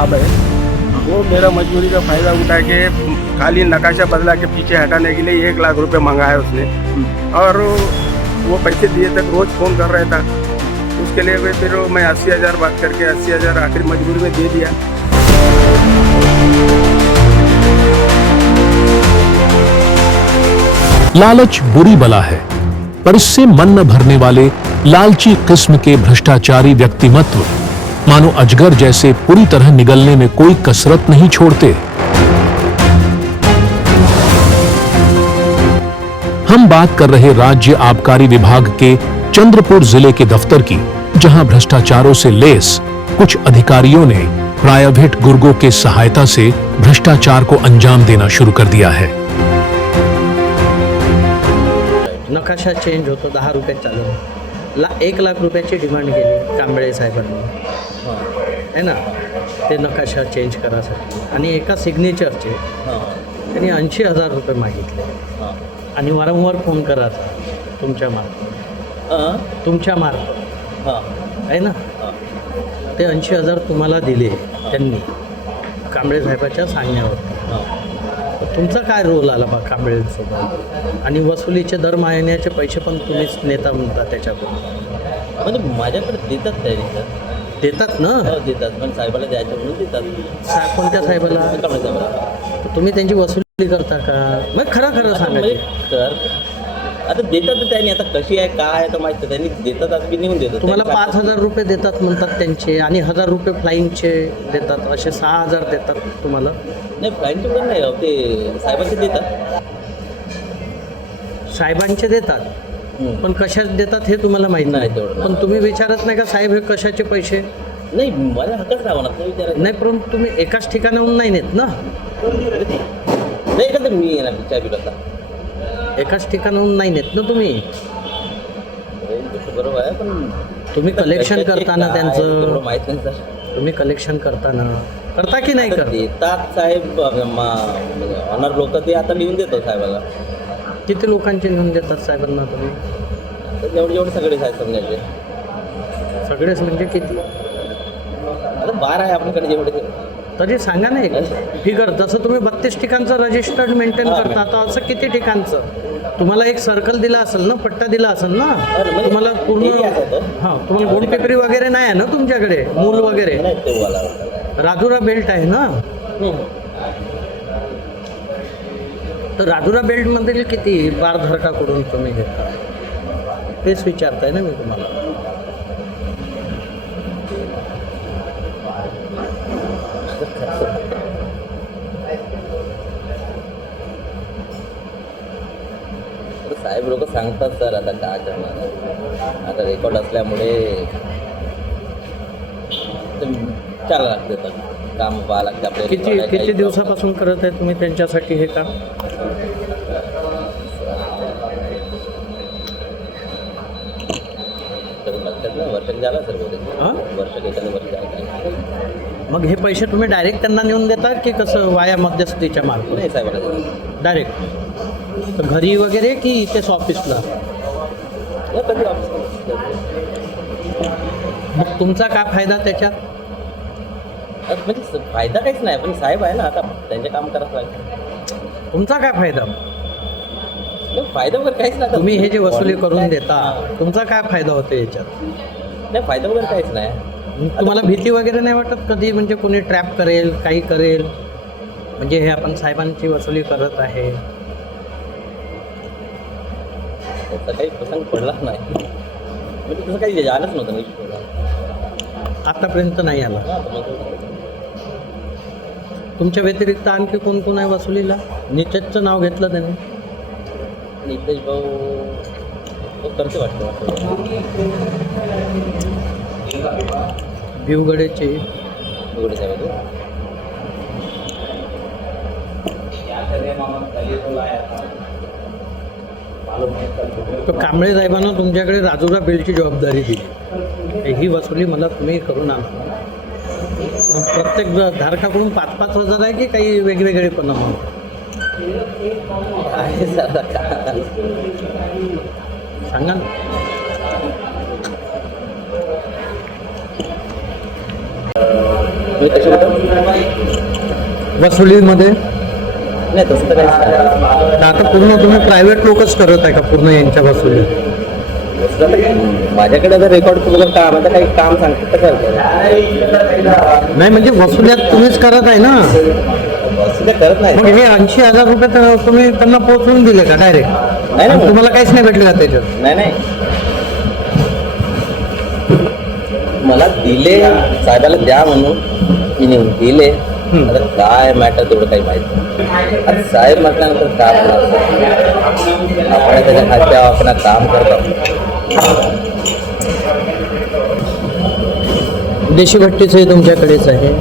साहब है, वो मेरा मजबूरी का फ़ायदा उठा के खाली नकाशा बदला के पीछे हटाने के लिए 1 लाख रुपए मंगाया उसने। और वो पैसे दिए तक रोज़ फ़ोन कर रहा था। उसके लिए फिर मैं 80,000 बात करके 80,000 आखिर मजबूरी में दे दिया। लालच बुरी बला है, पर इससे मन न भरने वाले लालची किस्म के भ्रष्टाचारी व्यक्तिमत्व मानो अजगर जैसे पूरी तरह निगलने में कोई कसरत नहीं छोड़ते। हम बात कर रहे राज्य आबकारी विभाग के चंद्रपुर जिले के दफ्तर की, जहां भ्रष्टाचारों से लेस कुछ अधिकारियों ने प्राइवेट गुर्गों के सहायता से भ्रष्टाचार को अंजाम देना शुरू कर दिया है। नकाशा चेंज होतो 10 रुपयात चालू 1 लाख रुपयाची डिमांड केली कांबळे साहेबांनी आहे ना, ते नकाशा चेंज करायसाठी आणि एका सिग्नेचरचे त्यांनी 80,000 रुपये मागितले आणि वारंवार फोन करायचा तुमच्या मार्फत आहे ना, ते 80,000 तुम्हाला दिले त्यांनी कांबळे साहेबाच्या सांगण्यावरती। तुमचा काय रोल आला बा कांबळेंसोबत? आणि वसुलीचे दर महिन्याचे पैसे पण तुम्हीच नेता म्हणता त्याच्याकडून? म्हणजे माझ्याकडे देतात तयारी देतात ना? देतात, पण साहेबाला द्यायचं म्हणून देतात। कोणत्या साहेबाला? कांबळे साहेबाला। तुम्ही त्यांची वसुली करता का? मग खरं सांगा तर आता देतात त्यांनी, आता कशी आहे काय आहे तर माहिती, त्यांनी देतात आता मी नेऊन देतो। तुम्हाला 5,000 रुपये देतात म्हणतात त्यांचे, आणि 1,000 रुपये फ्लाईंगचे देतात, असे 6,000 देतात तुम्हाला? नाही, फ्लाईंगचे पण नाही, ते साहेबांचे देतात। साहेबांचे देतात, पण कशात देतात हे तुम्हाला माहीत नाही तेवढं। पण तुम्ही विचारत नाही का साहेब हे कशाचे पैसे? नाही, माझ्या हक्कच राहणार नाही विचारायचं। नाही, पण तुम्ही एकाच ठिकाणाहून नाही नेत ना? नाही का, तर मी येणार चहा पिला एकाच ठिकाणाहून नाही नेत ना तुम्ही? बरोबर आहे, पण तुम्ही कलेक्शन करताना त्यांचं माहीत नाही सर। तुम्ही कलेक्शन करता की नाही करत? देतात साहेब, ऑनर लोक ते आता लिहून देतो साहेबाला। किती लोकांचे लिहून देतात साहेबांना तुम्ही? जेवढे सगळे साहेब समजायचे। सगळेच म्हणजे किती? आता 12 आहे आपल्याकडे जेवढे। तरी सांगा ना एक फिगर। जसं तुम्ही 32 ठिकाणचं रजिस्टर्ड मेंटेन करता, तर असं किती ठिकाणचं? तुम्हाला एक सर्कल दिला असेल ना, पट्टा दिला असेल ना तुम्हाला पूर्ण? हां, तुम्हाला गोंडपेपरी वगैरे नाही आहे ना तुमच्याकडे? मूल वगैरे राजुरा बेल्ट आहे ना? तर राजुरा बेल्टमधील किती बारधारकाकडून तुम्ही घेता तेच विचारताय ना मी तुम्हाला। साहेब लोक सांगतात सर, आता काय करणार, आता रेकॉर्ड असल्यामुळे चाला लागते, तर काम पाहा लागते आपल्याला। किती दिवसापासून करत आहे तुम्ही त्यांच्यासाठी हे काम? वर्ष झाला सर, वर्ष झालं। मग हे पैसे तुम्ही डायरेक्ट त्यांना नेऊन देतात की कसं, वाया मध्यस्थीच्या मार्फत? नाही साहेबाला डायरेक्ट तर घरी वगैरे की इथेच ऑफिसला? कधी मग तुमचा काय फायदा त्याच्यात? म्हणजे फायदा काहीच नाही, पण साहेब आहे ना, आता त्यांचे काम करत पाहिजे। तुमचा काय फायदा? फायदा वगैरे काहीच नाही। तुम्ही हे जे वसुली करून देता, तुमचा काय फायदा होतो याच्यात? नाही, फायदा वगैरे काहीच नाही। तुम्हाला भीती वगैरे नाही वाटत कधी, म्हणजे कोणी ट्रॅप करेल, काही करेल, म्हणजे हे आपण साहेबांची वसुली करत आहे? त्याचा काही प्रसंग पडलाच नाही, म्हणजे तसं काही आलंच नव्हतं नाही आतापर्यंत नाही आला। तुमच्या व्यतिरिक्त आणखी कोण कोण आहे वसुलीला? नितेशचं नाव घेतलं त्याने? नितेश भाऊ करते वाटतं। भिवगडेचे साहेब तो कांबळे साहेबांना तुमच्याकडे राजुरा बेल्टची जबाबदारी दिली, ही वसुली मला तुम्ही करून आणा। प्रत्येक धारकाकडून 5-5 हजार आहे की काही वेगवेगळे पण सांगा ना? मी कशी वसुलीमध्ये नाही तसं तर काहीच नाही. तर आता पूर्ण तुम्ही प्रायव्हेट लोकच करत आहे का पूर्ण यांच्या वसुली? दुसरं तर माझ्याकडे जर रेकॉर्ड वगैरे काम आता काही काम सांगतात तर करतो. नाही म्हणजे वसुल्यात तुम्हीच करत आहे ना, असं ते करत नाही. मग हे 80,000 रुपये तर तुम्ही त्यांना पोहोचवून दिले का डायरेक्ट? नाही ना. तुम्हाला काहीच नाही भेटलं का त्याच्यात? नाही नाही मला दिले साहेबाला द्या म्हणून मी नेऊन दिले. आता काय मॅटर तेवढं काही माहिती नाही. आता साहेब म्हटल्यानंतर काम आपण त्याच्या हातच्या आपण काम करतो. देशी भट्टीचे तुमच्याकडेच आहे.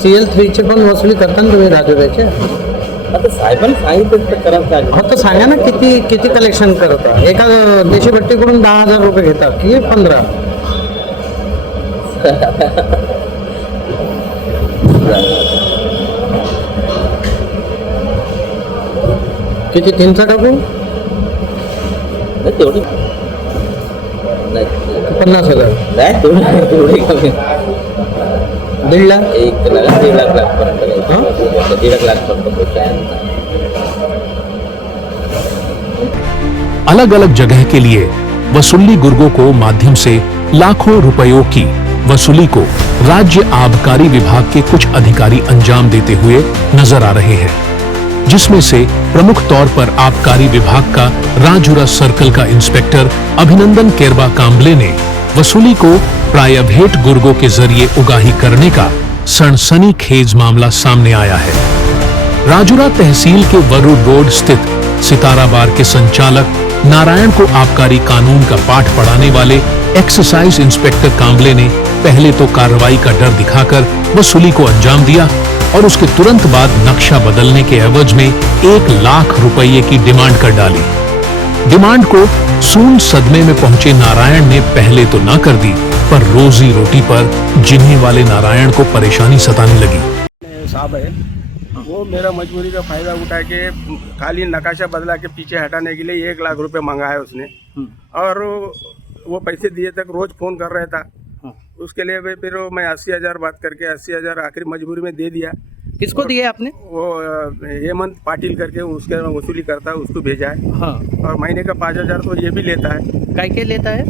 CL3चे पण वसुली करता ना तुम्ही राजूऱ्याचे? आता साहेबांनी सांगितलं तर करायचं काय. हो तर सांगा ना किती कलेक्शन करता? एका देशी भट्टीकडून 10,000 रुपये घेता की 15? किती 3चा टाकू? नाही तेवढी नाही 50,000? नाही तेवढी कमी. 1.5 लाख? 1 लाख पर्यंत. हां? 1.5 लाख पर्यंत. अलग अलग जगह के लिए वसूली गुर्गों को माध्यम से लाखों रुपयों की वसूली को राज्य आबकारी विभाग के कुछ अधिकारी अंजाम देते हुए नजर आ रहे हैं, जिसमें से प्रमुख तौर पर आबकारी विभाग का राजुरा सर्कल का इंस्पेक्टर अभिनंदन केरबा कांबले ने वसूली को प्रायभेट गुर्गों के जरिए उगाही करने का सनसनीखेज मामला सामने आया है। राजुरा तहसील के वरुड रोड स्थित सितारा बार के संचालक नारायण को आबकारी कानून का पाठ पढ़ाने वाले एक्साइज इंस्पेक्टर कांबले ने पहले तो कार्रवाई का डर दिखाकर वसूली को अंजाम दिया और उसके तुरंत बाद नक्शा बदलने के एवज में 1 लाख रुपये की डिमांड कर डाली। डिमांड को सुन सदमे में पहुंचे नारायण ने पहले तो ना कर दी, पर रोजी रोटी पर जीने वाले नारायण को परेशानी सताने लगी। साहब है वो मेरा मजबूरी का फायदा उठा के खाली नकाशा बदला के पीछे हटाने के लिए 1 लाख रुपए मंगाया उसने। और वो पैसे दिए तक रोज फोन कर रहा था। उसके लिए फिर मैं 80,000 बात करके 80,000 आखिरी मजबूरी में दे दिया। किसको दिए आपने? वो हेमंत पाटिल करके उसके वसूली करता है, उसको भेजा है। हाँ। और महीने का 5,000 तो ये भी लेता है। काय के लेता है?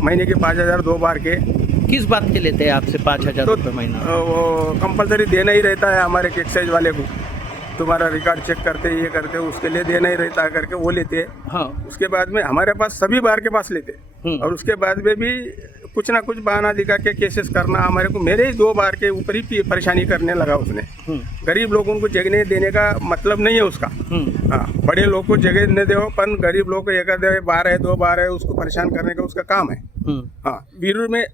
महीने के 5,000 2 बार के। किस बात के लेते हैं आपसे 5,000 तो रुपये महीना? वो कंपलसरी देना ही रहता है हमारे एक्साइज वाले को। तुम्हारा रिकॉर्ड चेक करते ये करते उसके लिए देना ही रहता करके वो लेते हैं। हाँ। उसके बाद में हमारे पास सभी बार के पास लेते और उसके बाद में भी कुछ ना कुछ बहाना दिखा के केसेस करना हमारे को। मेरे ही 2 बार के ऊपर ही परेशानी करने लगा उसने। गरीब लोगों को जगह देने का मतलब नहीं है उसका। हाँ, बड़े लोग को जगह नहीं दो, पर गरीब लोग को एक बार है 2 बार है उसको परेशान करने का उसका काम है। हाँ, वीरू में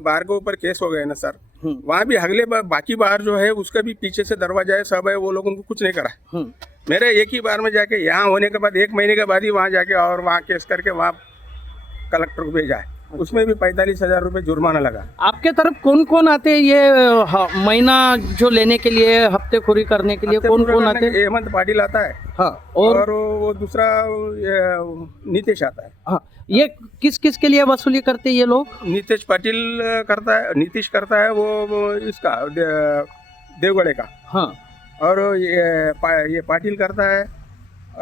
बार के ऊपर केस हो गए ना सर, वहाँ भी अगले बाकी बार जो है उसका भी पीछे से दरवाजा है सब है, वो लोग उनको कुछ नहीं करा। मेरे एक ही बार में जाके यहाँ होने के बाद 1 महीने के बाद ही वहाँ जाके और वहाँ केस करके वहाँ कलेक्टर को भेजा है। उसमें भी 45,000 रुपये जुर्माना लगा। आपके तरफ कौन कौन आते हैं ये महीना जो लेने के लिए, हफ्तेखोरी करने के लिए कौन कौन आते हैं? हेमंत पाटिल आता है। हाँ। और वो दूसरा नीतीश आता है। हाँ, ये किस किस के लिए वसूली करते हैं ये लोग? नीतीश पाटिल करता है, नीतीश करता है वो इसका देवगढ़े का। हाँ। और ये पाटिल करता है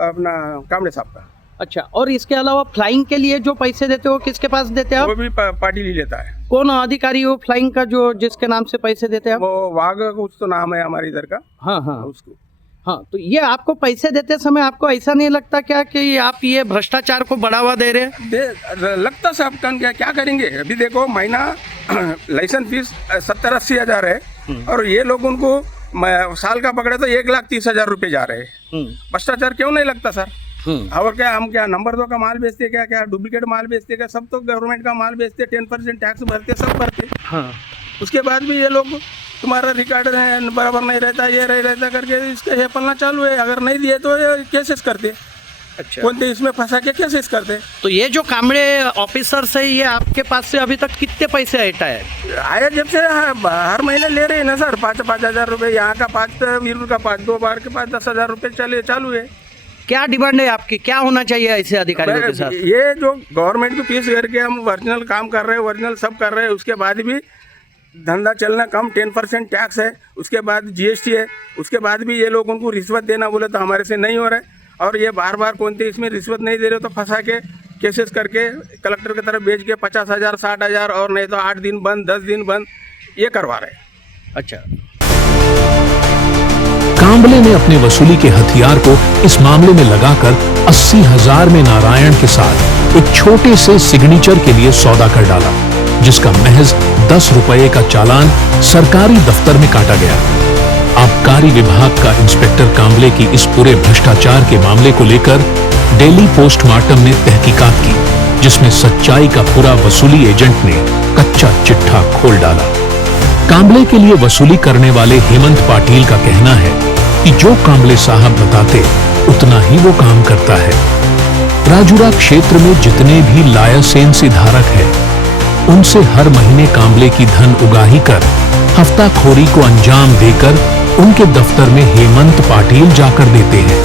अपना कामड़े साहब का। अच्छा, और इसके अलावा फ्लाइंग के लिए जो पैसे देते हो किसके पास देते हैं वो आप? भी पाटिल ही लेता है। कौन अधिकारी हो फ्लाइंग का जो जिसके नाम से पैसे देते हैं आप? वो वाघ कुछ तो नाम है हमारे इधर का। हाँ हाँ उसको हाँ। तो ये आपको पैसे देते समय आपको ऐसा नहीं लगता क्या कि आप ये भ्रष्टाचार को बढ़ावा दे रहे हैं? लगता सब क्या करेंगे। अभी देखो महीना लाइसेंस फीस 70-80 हज़ार है और ये लोग उनको साल का पकड़े तो 1,30,000 रुपये जा रहे हैं। भ्रष्टाचार क्यों नहीं लगता सर? और क्या हम क्या नंबर 2 का माल बेचते क्या, क्या डुप्लीकेट माल बेचते क्या? सब तो गवर्नमेंट का माल बेचते, 10% टैक्स भरते, सब भरते। हाँ। उसके बाद भी ये लोग तुम्हारा रिकॉर्ड बराबर नहीं रहता, ये नहीं रहता करके इसका ये पलना चालू है। अगर नहीं दिए तो ये केसेस करते। अच्छा, कौन थे इसमें फंसा के केसेस करते। तो ये जो कामड़े ऑफिसर से ये आपके पास से अभी तक कितने पैसे हटाए? आया जब से हर महीने ले रहे हैं ना सर 5-5 हज़ार रुपये। यहाँ का 5, वीरू का 5, 2 बार के 5-10 हज़ार रुपये चालू है। क्या डिमांड है आपकी? क्या होना चाहिए ऐसे अधिकारियों के साथ? ये जो गवर्नमेंट को फीस करके हम ओरिजिनल काम कर रहे हैं, ओरिजिनल सब कर रहे हैं, उसके बाद भी धंधा चलना कम 10% टैक्स है, उसके बाद जीएसटी है, उसके बाद भी ये लोग उनको रिश्वत देना बोले तो हमारे से नहीं हो रहा है। और ये बार बार कौन इसमें रिश्वत नहीं दे रहे तो फंसा के केसेस करके कलेक्टर की तरफ भेज के 50,000 60,000 और नहीं तो 8 दिन बंद 10 दिन बंद ये करवा रहे हैं। अच्छा, कांबले ने अपने वसूली के हथियार को इस मामले में लगाकर 80,000 में नारायण के साथ एक छोटे से सिग्नेचर के लिए सौदा कर डाला, जिसका महज 10 रुपए का चालान सरकारी दफ्तर में काटा गया। आबकारी विभाग का इंस्पेक्टर कांबले की इस पूरे भ्रष्टाचार के मामले को लेकर डेली पोस्टमार्टम ने तहकीकात की, जिसमें सच्चाई का पूरा वसूली एजेंट ने कच्चा चिट्ठा खोल डाला। कांबले के लिए वसूली करने वाले हेमंत पाटिल का कहना है कि जो कांबले साहब बताते उतना ही वो काम करता है। राजूरा क्षेत्र में जितने भी लायसेंसी धारक हैं, उनसे हर महीने कांबले की धन उगाही कर हफ्ताखोरी को अंजाम देकर उनके दफ्तर में हेमंत पाटिल जाकर देते हैं।